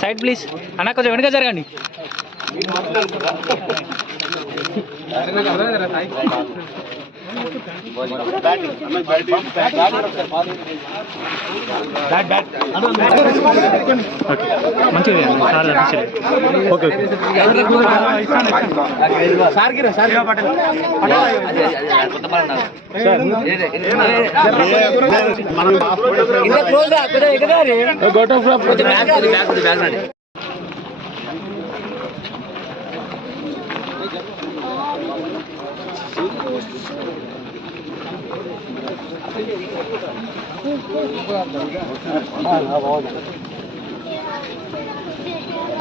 Side please అన్న, కొంచెం వెనుక జరగండి. మంచిగా ఓకే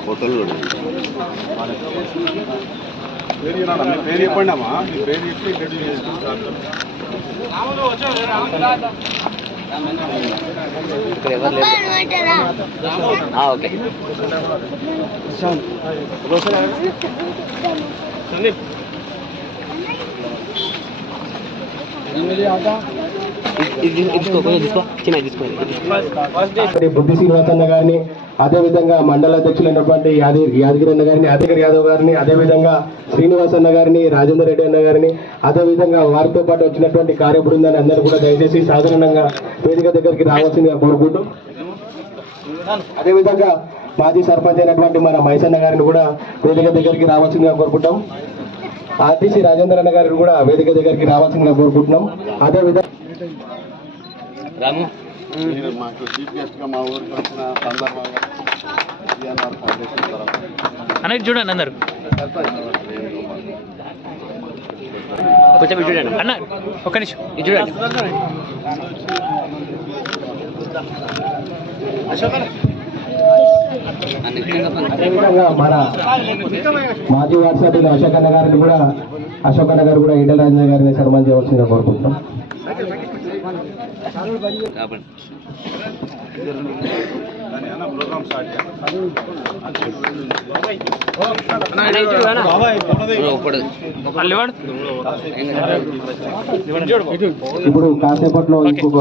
ఫోటోలు పేరు చెప్పండి అమ్మా, మీ పేరు చెప్పి ఓకే బుద్ధి శ్రీనివాసన్న గారిని, అదేవిధంగా మండల అధ్యక్షులైనటువంటి యాదగిరి అన్న గారిని, యాదగిరి యాదవ్ గారిని, అదేవిధంగా శ్రీనివాసన్న గారిని, రాజేందర్ రెడ్డి అన్న గారిని, అదేవిధంగా వారితో పాటు వచ్చినటువంటి కార్యబృందాన్ని అందరూ కూడా దయచేసి సాధారణంగా వేదిక దగ్గరికి రావాల్సిందిగా కోరుకుంటూ, అదేవిధంగా మాజీ సర్పంచ్ అయినటువంటి మన మైసన్న గారిని కూడా వేదిక దగ్గరికి రావాల్సిందిగా కోరుకుంటాం. ఆర్టీసీ రాజేందర్ అన్న గారిని కూడా వేదిక దగ్గరికి రావాల్సిందిగా కోరుకుంటున్నాం. అదేవిధంగా మాకు చీఫ్ గెస్ట్ గా మా ఊరికి వచ్చిన సందర్భంగా అన్నట్టు చూడండి అందరు కొంచెం ఇటు చూడండి అన్న, ఒక్క నిమిషం ఇటు చూడండి. అదేవిధంగా మన మాజీ వార్డు సభ్యులు అశోక్ అన్న గారిని కూడా, అశోక్ అన్న గారు కూడా ఈటల రాజేంద్ర గారిని సన్మానం చేయవలసిందిగా కోరుకుంటున్నాం. ఇప్పుడు కాసేపట్లో ఇంకొక